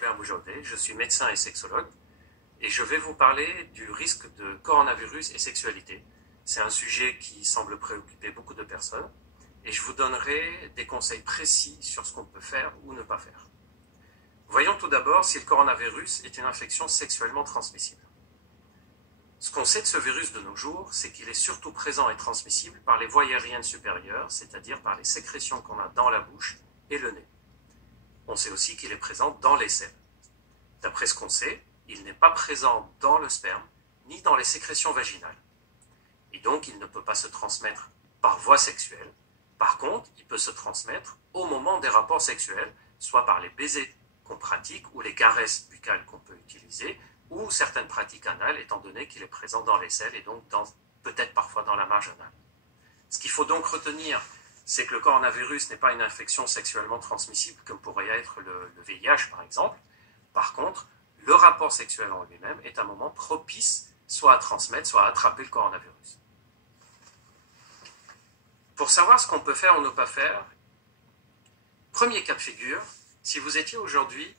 Gilbert Boujaudet, je suis médecin et sexologue et je vais vous parler du risque de coronavirus et sexualité. C'est un sujet qui semble préoccuper beaucoup de personnes et je vous donnerai des conseils précis sur ce qu'on peut faire ou ne pas faire. Voyons tout d'abord si le coronavirus est une infection sexuellement transmissible. Ce qu'on sait de ce virus de nos jours, c'est qu'il est surtout présent et transmissible par les voies aériennes supérieures, c'est-à-dire par les sécrétions qu'on a dans la bouche et le nez. On sait aussi qu'il est présent dans les selles. D'après ce qu'on sait, il n'est pas présent dans le sperme ni dans les sécrétions vaginales. Et donc, il ne peut pas se transmettre par voie sexuelle. Par contre, il peut se transmettre au moment des rapports sexuels, soit par les baisers qu'on pratique ou les caresses buccales qu'on peut utiliser, ou certaines pratiques anales, étant donné qu'il est présent dans les selles et donc peut-être parfois dans la marge anale. Ce qu'il faut donc retenir, c'est que le coronavirus n'est pas une infection sexuellement transmissible comme pourrait être le VIH par exemple. Par contre, le rapport sexuel en lui-même est un moment propice soit à transmettre, soit à attraper le coronavirus. Pour savoir ce qu'on peut faire ou ne pas faire, premier cas de figure, si vous étiez aujourd'hui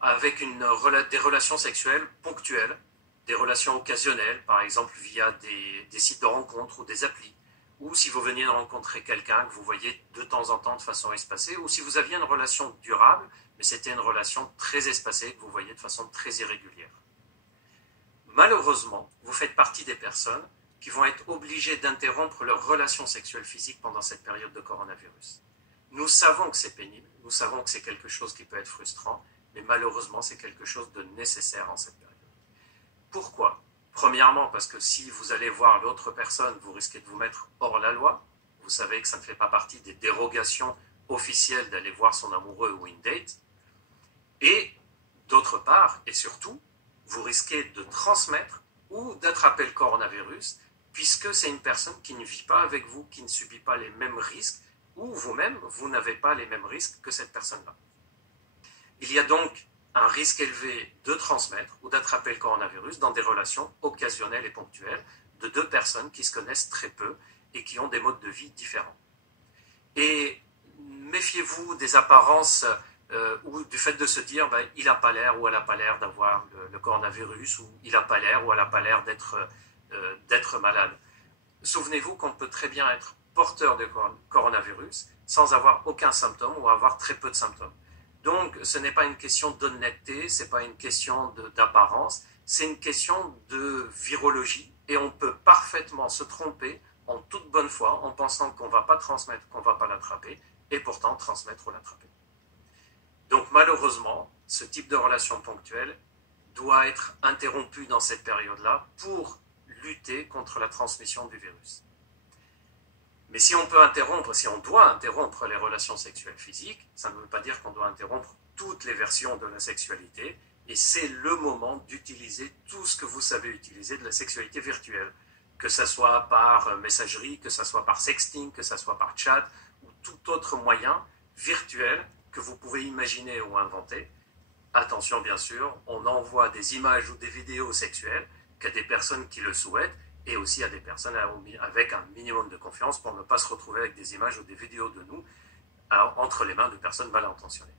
avec des relations sexuelles ponctuelles, des relations occasionnelles, par exemple via des sites de rencontres ou des applis, ou si vous veniez de rencontrer quelqu'un que vous voyez de temps en temps de façon espacée, ou si vous aviez une relation durable, mais c'était une relation très espacée que vous voyez de façon très irrégulière. Malheureusement, vous faites partie des personnes qui vont être obligées d'interrompre leurs relations sexuelles physiques pendant cette période de coronavirus. Nous savons que c'est pénible, nous savons que c'est quelque chose qui peut être frustrant, mais malheureusement, c'est quelque chose de nécessaire en cette période. Pourquoi ? Premièrement, parce que si vous allez voir l'autre personne, vous risquez de vous mettre hors la loi. Vous savez que ça ne fait pas partie des dérogations officielles d'aller voir son amoureux ou une date. Et d'autre part, et surtout, vous risquez de transmettre ou d'attraper le coronavirus, puisque c'est une personne qui ne vit pas avec vous, qui ne subit pas les mêmes risques, ou vous-même, vous n'avez pas les mêmes risques que cette personne-là. Il y a donc un risque élevé de transmettre ou d'attraper le coronavirus dans des relations occasionnelles et ponctuelles de deux personnes qui se connaissent très peu et qui ont des modes de vie différents. Et méfiez-vous des apparences ou du fait de se dire il n'a pas l'air ou elle n'a pas l'air d'avoir le coronavirus, ou il n'a pas l'air ou elle n'a pas l'air d'être malade. Souvenez-vous qu'on peut très bien être porteur de coronavirus sans avoir aucun symptôme ou avoir très peu de symptômes. Donc, ce n'est pas une question d'honnêteté, ce n'est pas une question d'apparence, c'est une question de virologie. Et on peut parfaitement se tromper en toute bonne foi en pensant qu'on ne va pas transmettre, qu'on ne va pas l'attraper, et pourtant transmettre ou l'attraper. Donc, malheureusement, ce type de relation ponctuelle doit être interrompu dans cette période-là pour lutter contre la transmission du virus. Mais si on peut interrompre, si on doit interrompre les relations sexuelles physiques, ça ne veut pas dire qu'on doit interrompre toutes les versions de la sexualité, et c'est le moment d'utiliser tout ce que vous savez utiliser de la sexualité virtuelle, que ce soit par messagerie, que ce soit par sexting, que ce soit par chat, ou tout autre moyen virtuel que vous pouvez imaginer ou inventer. Attention bien sûr, on envoie des images ou des vidéos sexuelles qu'à des personnes qui le souhaitent, et aussi à des personnes avec un minimum de confiance pour ne pas se retrouver avec des images ou des vidéos de nous entre les mains de personnes mal intentionnées.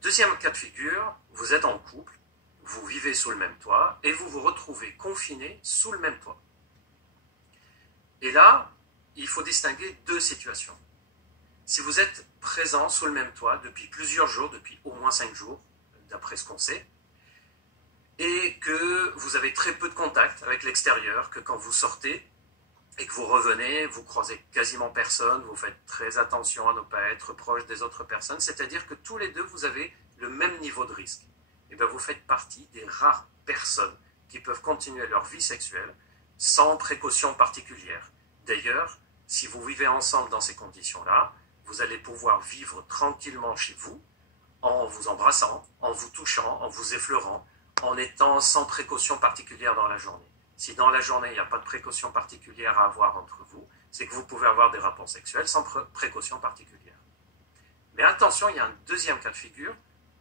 Deuxième cas de figure, vous êtes en couple, vous vivez sous le même toit et vous vous retrouvez confiné sous le même toit. Et là, il faut distinguer deux situations. Si vous êtes présent sous le même toit depuis plusieurs jours, depuis au moins 5 jours, d'après ce qu'on sait, et que vous avez très peu de contact avec l'extérieur, que quand vous sortez et que vous revenez, vous croisez quasiment personne, vous faites très attention à ne pas être proche des autres personnes, c'est-à-dire que tous les deux, vous avez le même niveau de risque. Et bien vous faites partie des rares personnes qui peuvent continuer leur vie sexuelle sans précaution particulière. D'ailleurs, si vous vivez ensemble dans ces conditions-là, vous allez pouvoir vivre tranquillement chez vous, en vous embrassant, en vous touchant, en vous effleurant, en étant sans précaution particulière dans la journée. Si dans la journée, il n'y a pas de précaution particulière à avoir entre vous, c'est que vous pouvez avoir des rapports sexuels sans précaution particulière. Mais attention, il y a un deuxième cas de figure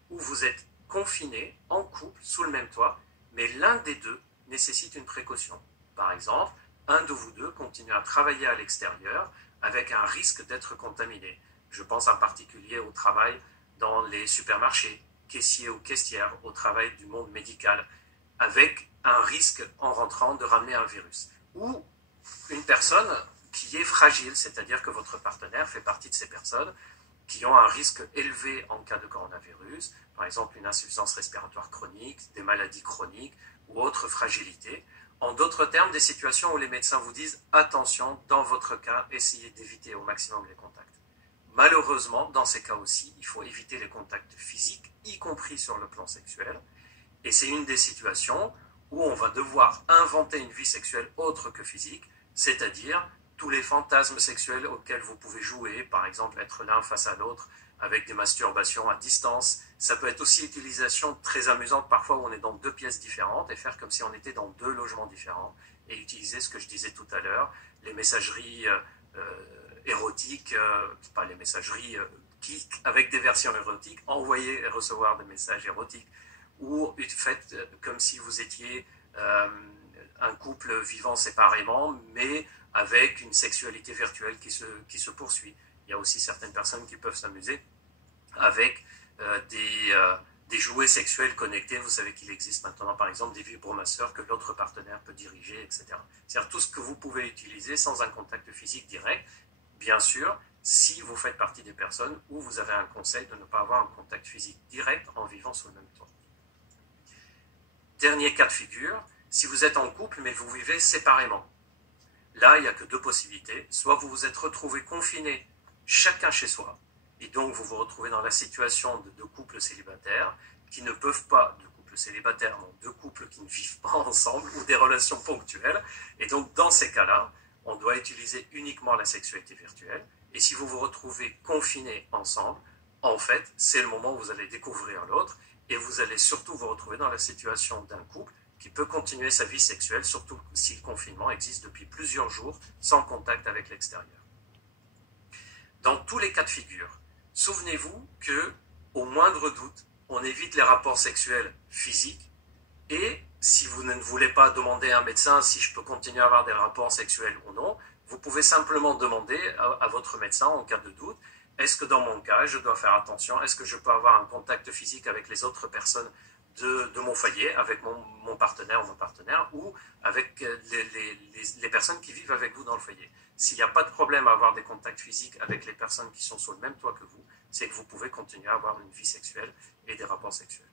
où vous êtes confinés en couple sous le même toit, mais l'un des deux nécessite une précaution. Par exemple, un de vous deux continue à travailler à l'extérieur avec un risque d'être contaminé. Je pense en particulier au travail dans les supermarchés, caissiers ou caissières, au travail du monde médical, avec un risque en rentrant de ramener un virus. Ou une personne qui est fragile, c'est-à-dire que votre partenaire fait partie de ces personnes qui ont un risque élevé en cas de coronavirus, par exemple une insuffisance respiratoire chronique, des maladies chroniques ou autres fragilités. En d'autres termes, des situations où les médecins vous disent « attention, dans votre cas, essayez d'éviter au maximum les contacts ». Malheureusement, dans ces cas aussi, il faut éviter les contacts physiques, y compris sur le plan sexuel. Et c'est une des situations où on va devoir inventer une vie sexuelle autre que physique, c'est-à-dire tous les fantasmes sexuels auxquels vous pouvez jouer, par exemple être l'un face à l'autre avec des masturbations à distance. Ça peut être aussi utilisation très amusante parfois où on est dans deux pièces différentes et faire comme si on était dans deux logements différents et utiliser ce que je disais tout à l'heure, les messageries érotiques, pas les messageries qui, avec des versions érotiques, envoyer et recevoir des messages érotiques, ou faites comme si vous étiez un couple vivant séparément, mais avec une sexualité virtuelle qui se poursuit. Il y a aussi certaines personnes qui peuvent s'amuser avec des jouets sexuels connectés. Vous savez qu'il existe maintenant, par exemple, des vibromasseurs que l'autre partenaire peut diriger, etc. C'est-à-dire tout ce que vous pouvez utiliser sans un contact physique direct, bien sûr, si vous faites partie des personnes où vous avez un conseil de ne pas avoir un contact physique direct en vivant sous le même toit. Dernier cas de figure, si vous êtes en couple mais vous vivez séparément. Là, il n'y a que deux possibilités. Soit vous vous êtes retrouvés confinés, chacun chez soi, et donc vous vous retrouvez dans la situation de deux couples célibataires qui ne peuvent pas, deux couples célibataires, non, deux couples qui ne vivent pas ensemble ou des relations ponctuelles. Et donc dans ces cas-là, on doit utiliser uniquement la sexualité virtuelle. Et si vous vous retrouvez confinés ensemble, en fait, c'est le moment où vous allez découvrir l'autre et vous allez surtout vous retrouver dans la situation d'un couple qui peut continuer sa vie sexuelle, surtout si le confinement existe depuis plusieurs jours sans contact avec l'extérieur. Dans tous les cas de figure, souvenez-vous que, au moindre doute, on évite les rapports sexuels physiques et si vous ne voulez pas demander à un médecin si je peux continuer à avoir des rapports sexuels ou non, vous pouvez simplement demander à votre médecin en cas de doute, est-ce que dans mon cas, je dois faire attention, est-ce que je peux avoir un contact physique avec les autres personnes de mon foyer, avec mon partenaire ou avec les personnes qui vivent avec vous dans le foyer. S'il n'y a pas de problème à avoir des contacts physiques avec les personnes qui sont sur le même toit que vous, c'est que vous pouvez continuer à avoir une vie sexuelle et des rapports sexuels.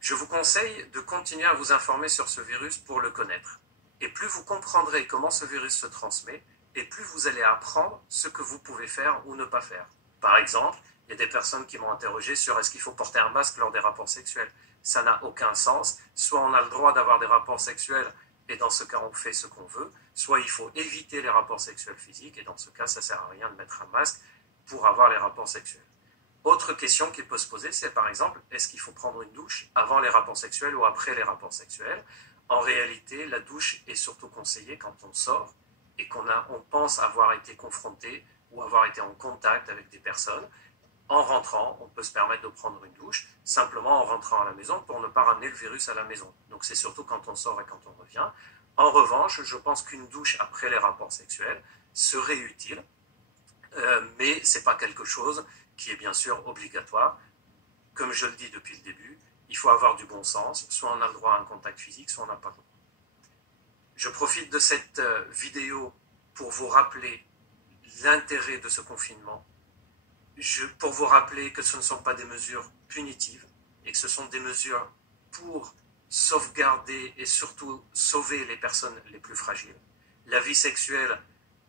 Je vous conseille de continuer à vous informer sur ce virus pour le connaître. Et plus vous comprendrez comment ce virus se transmet, et plus vous allez apprendre ce que vous pouvez faire ou ne pas faire. Par exemple, il y a des personnes qui m'ont interrogé sur est-ce qu'il faut porter un masque lors des rapports sexuels. Ça n'a aucun sens. Soit on a le droit d'avoir des rapports sexuels, et dans ce cas on fait ce qu'on veut, soit il faut éviter les rapports sexuels physiques, et dans ce cas ça ne sert à rien de mettre un masque pour avoir les rapports sexuels. Autre question qui peut se poser, c'est par exemple, est-ce qu'il faut prendre une douche avant les rapports sexuels ou après les rapports sexuels? En réalité, la douche est surtout conseillée quand on sort et qu'on pense avoir été confronté ou avoir été en contact avec des personnes. En rentrant, on peut se permettre de prendre une douche, simplement en rentrant à la maison pour ne pas ramener le virus à la maison. Donc c'est surtout quand on sort et quand on revient. En revanche, je pense qu'une douche après les rapports sexuels serait utile, mais ce n'est pas quelque chose qui est bien sûr obligatoire. Comme je le dis depuis le début, il faut avoir du bon sens, soit on a le droit à un contact physique, soit on n'a pas le droit. Je profite de cette vidéo pour vous rappeler l'intérêt de ce confinement, pour vous rappeler que ce ne sont pas des mesures punitives et que ce sont des mesures pour sauvegarder et surtout sauver les personnes les plus fragiles. La vie sexuelle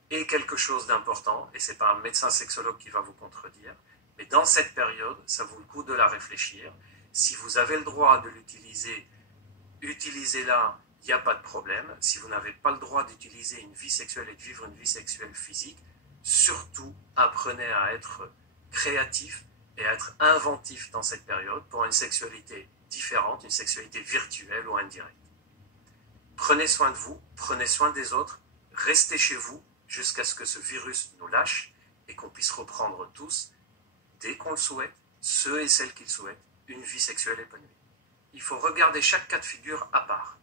est quelque chose d'important et ce n'est pas un médecin sexologue qui va vous contredire, mais dans cette période, ça vaut le coup de la réfléchir. Si vous avez le droit de l'utiliser, utilisez-la, il n'y a pas de problème. Si vous n'avez pas le droit d'utiliser une vie sexuelle et de vivre une vie sexuelle physique, surtout apprenez à être créatif et à être inventif dans cette période pour une sexualité différente, une sexualité virtuelle ou indirecte. Prenez soin de vous, prenez soin des autres, restez chez vous jusqu'à ce que ce virus nous lâche et qu'on puisse reprendre tous, dès qu'on le souhaite, ceux et celles qui le souhaitent, une vie sexuelle épanouie. Il faut regarder chaque cas de figure à part.